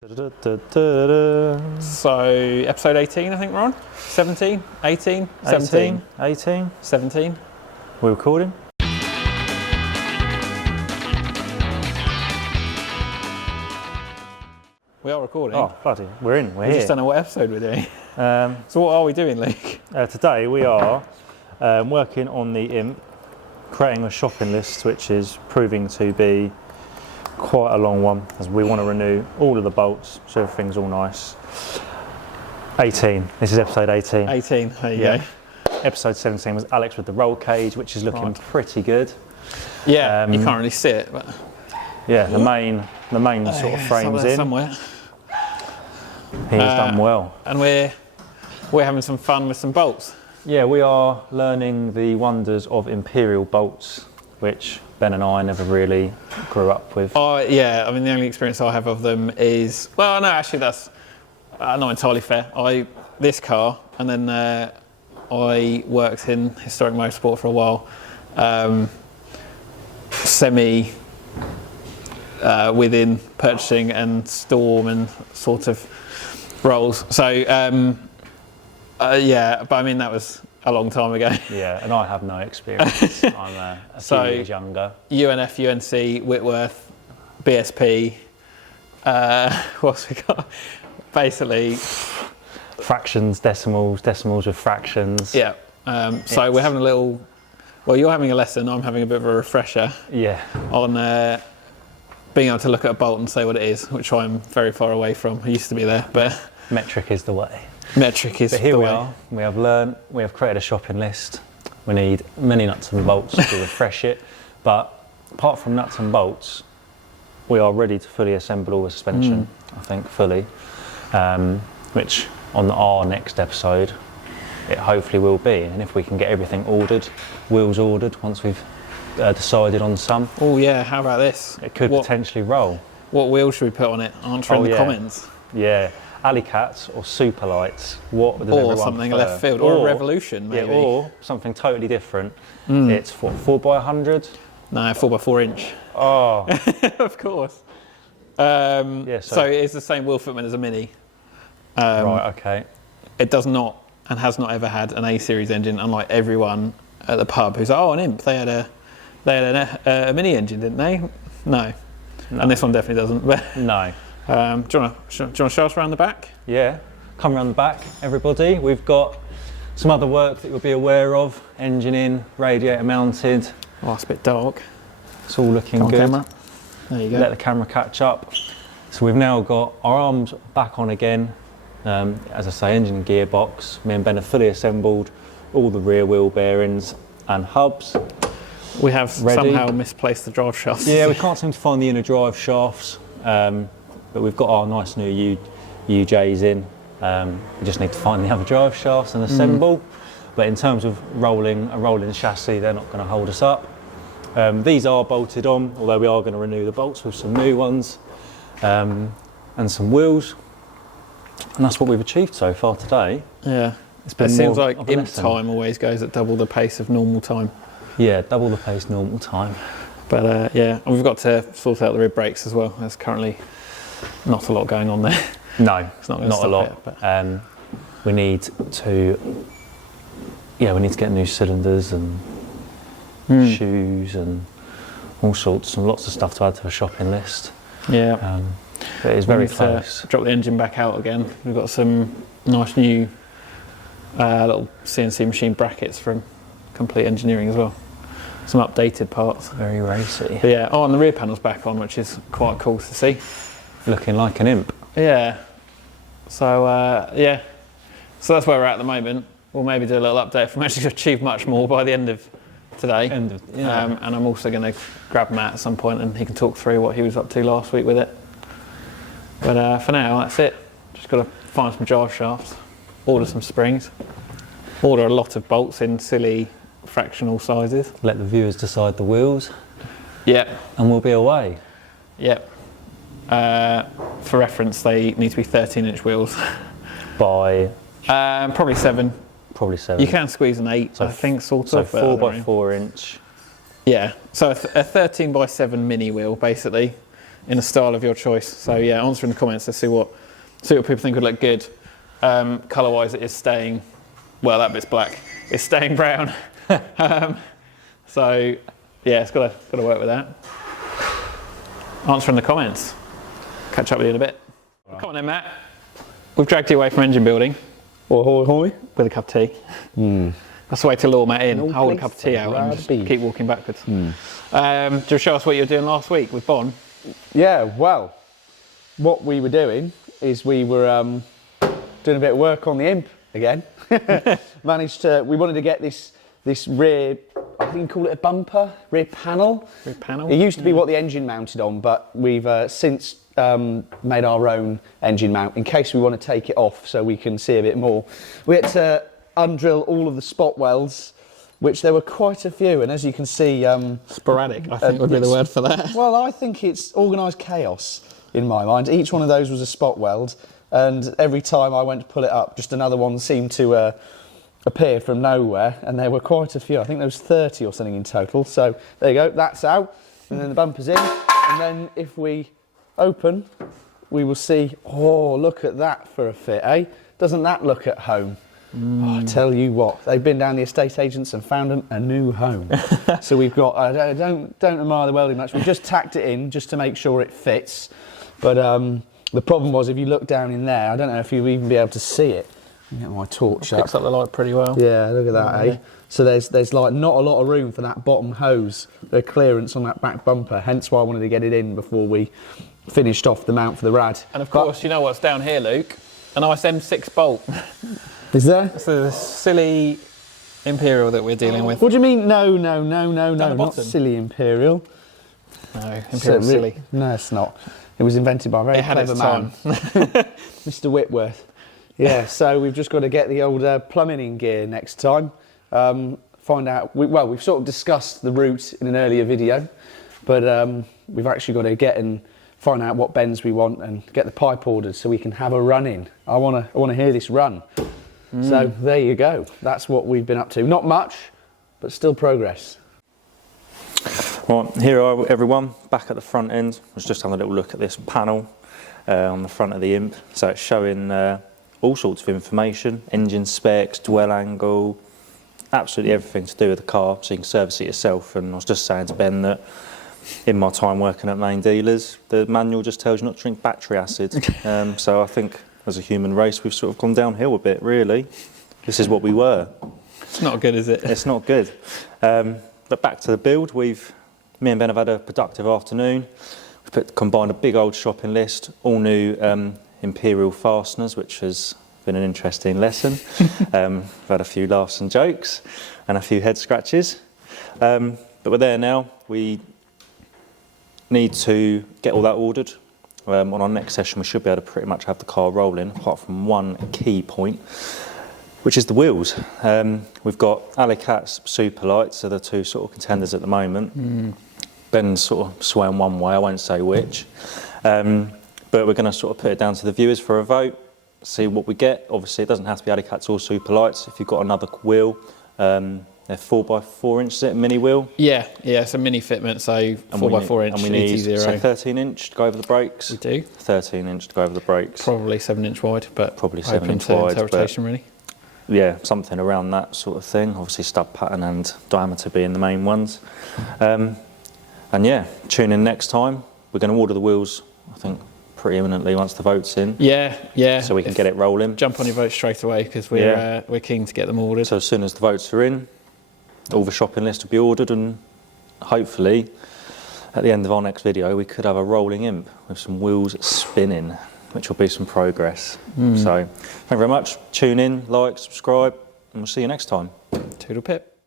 So, episode 18, I think we're on? 17? 18? 17? 18? 17? We're recording? We are recording. Oh, bloody, we're in, we're We here. just don't know what episode we're doing. So what are we doing, Luke? Today we are working on the imp, creating a shopping list which is proving to be quite a long one as we want to renew all of the bolts so everything's all nice. 18, this is episode 18. 18, there you go. Episode 17 was Alex with the roll cage, which is looking pretty good. Yeah, you can't really see it, but... Yeah, the main sort of frames in. Somewhere. He's done well. And we're having some fun with some bolts. Yeah, we are learning the wonders of imperial bolts, which Ben and I never really grew up with. Oh, yeah, I mean, the only experience I have of them is... Well, no, actually, that's not entirely fair. This car, and then I worked in historic motorsport for a while. Within purchasing and storm and sort of roles. So, yeah, but I mean, that was a long time ago. Yeah, and I have no experience. I'm a few years younger. UNF, UNC, Whitworth, BSP, what's we got? Basically... Fractions, decimals with fractions. Yeah, so we're having a little... Well, you're having a lesson, I'm having a bit of a refresher. Yeah. On being able to look at a bolt and say what it is, which I'm very far away from. I used to be there, but... Metric is the way. Metric is the way. But here we are. We have learned, we have created a shopping list. We need many nuts and bolts to refresh it. But apart from nuts and bolts, we are ready to fully assemble all the suspension, I think, fully. Which on our next episode, it hopefully will be. And if we can get everything ordered, wheels ordered, once we've decided on some. Oh yeah, how about this? It could potentially roll. What wheel should we put on it? Answer in the comments. Yeah, alley cats or super lights. What does everyone something prefer? left field, or a revolution maybe. Yeah, or something totally different. It's 4x100? No, 4x4 inch. Oh, of course. yeah. So it's the same wheel fitment as a Mini. Right. Okay. It does not and has not ever had an A series engine, unlike everyone at the pub who's like, oh, an imp. They had a Mini engine, didn't they? No. And this one definitely doesn't. But No. do you want to show us around the back? Yeah. Come around the back, everybody. We've got some other work that you'll be aware of. Engine in, radiator mounted. Oh, it's a bit dark. It's all looking good. Camera. There you go. Let the camera catch up. So we've now got our arms back on again. As I say, engine and gearbox. Me and Ben have fully assembled all the rear wheel bearings and hubs. We have somehow misplaced the drive shafts. Yeah, we can't seem to find the inner drive shafts, but we've got our nice new UJs in. We just need to find the other drive shafts and assemble. But in terms of a rolling chassis, they're not going to hold us up. These are bolted on, although we are going to renew the bolts with some new ones and some wheels. And that's what we've achieved so far today. Yeah, it seems like imp time always goes at double the pace of normal time. Yeah, double the pace normal time. But yeah, and we've got to sort out the rib brakes as well. There's currently not a lot going on there. No, it's not a lot. But we need to get new cylinders and shoes and all sorts and lots of stuff to add to the shopping list. Yeah. But it's very close. Drop the engine back out again. We've got some nice new little CNC machine brackets from Complete Engineering as well. Some updated parts. Very racy. But yeah, and the rear panel's back on, which is quite cool to see. Looking like an imp. Yeah. So yeah. So that's where we're at the moment. We'll maybe do a little update if we manage to achieve much more by the end of today. And I'm also going to grab Matt at some point and he can talk through what he was up to last week with it. But for now, that's it. Just got to find some drive shafts, order some springs, order a lot of bolts in silly fractional sizes. Let the viewers decide the wheels. Yep. And we'll be away. Yep. For reference, they need to be 13-inch wheels. By? Probably 7. Probably 7. You can squeeze an 8, so I think, sort of. So 4x4 inch. Yeah. So a 13 by 7 mini wheel, basically. in a style of your choice. So yeah, answer in the comments to see what people think would look good. Colour wise, it is staying, well, that bit's black. It's staying brown. So yeah, it's got to work with that. Answer in the comments. Catch up with you in a bit. Right. Come on then, Matt. We've dragged you away from engine building. Ahoy, hoy. With a cup of tea. That's the way to lure Matt in. Hold a cup of tea out and just keep walking backwards. Just show us what you were doing last week with Bon. Yeah, well, what we were doing is we were doing a bit of work on the imp again. We wanted to get this rear, I think you call it a bumper, rear panel. Rear panel? It used to be what the engine mounted on, but we've since made our own engine mount in case we want to take it off so we can see a bit more. We had to undrill all of the spot welds, which there were quite a few, and as you can see... sporadic, I think would be the word for that. Well, I think it's organised chaos in my mind. Each one of those was a spot weld, and every time I went to pull it up, just another one seemed to appear from nowhere, and there were quite a few. I think there was 30 or something in total. So there you go, that's out, and then the bumper's in, and then if we open, we will see, oh, look at that for a fit, eh? Doesn't that look at home? Oh, I tell you what, they've been down the estate agents and found a new home. So we've got, I don't admire the welding much, we've just tacked it in just to make sure it fits. But the problem was, if you look down in there, I don't know if you'll even be able to see it. Let me get my torch up. Picks up the light pretty well. Yeah, look at that, eh? So there's like not a lot of room for that bottom hose, the clearance on that back bumper, hence why I wanted to get it in before we finished off the mount for the rad. And of course, you know what's down here, Luke? An ISM6 bolt. Is there? It's the silly Imperial that we're dealing with. What do you mean? No, not silly Imperial. No, Imperial's silly. No, it's not. It was invented by a very clever man. Mr. Whitworth. Yeah, so we've just got to get the old plumbing in gear next time. Find out, we've sort of discussed the route in an earlier video, but we've actually got to get and find out what bends we want and get the pipe ordered so we can have a run in. I want to hear this run. So there you go. That's what we've been up to. Not much, but still progress. Right, here are everyone, back at the front end. I was just having a little look at this panel on the front of the imp. So it's showing all sorts of information, engine specs, dwell angle, absolutely everything to do with the car, so you can service it yourself. And I was just saying to Ben that in my time working at main dealers, the manual just tells you not to drink battery acid. So I think as a human race, we've sort of gone downhill a bit, really. This is what we were. It's not good, is it? It's not good. But back to the build, me and Ben have had a productive afternoon. We've combined a big old shopping list, all new imperial fasteners, which has been an interesting lesson. We've had a few laughs and jokes and a few head scratches. But we're there now. We need to get all that ordered. On our next session, we should be able to pretty much have the car rolling, apart from one key point, which is the wheels. We've got Alicat's Super Lights, are the two sort of contenders at the moment. Ben's sort of swaying one way, I won't say which. But we're going to sort of put it down to the viewers for a vote, see what we get. Obviously, it doesn't have to be Alicat's or Super Lights. If you've got another wheel, they're 4x4 inch, is it, mini wheel? Yeah, it's a mini fitment, so 4x4 inch, and we need ET0. 13 inch to go over the brakes. We do. 13 inch to go over the brakes. Probably 7 inch wide, but probably 7 inch open to wide. interpretation, really. Yeah, something around that sort of thing. Obviously, stub pattern and diameter being the main ones. And yeah, tune in next time. We're going to order the wheels, I think, pretty imminently once the vote's in. Yeah. So we can get it rolling. Jump on your vote straight away because we're keen to get them ordered. So as soon as the votes are in, all the shopping list will be ordered, and hopefully at the end of our next video we could have a rolling imp with some wheels spinning, which will be some progress. So thank you very much. Tune in, like, subscribe, and we'll see you next time. Toodle pip.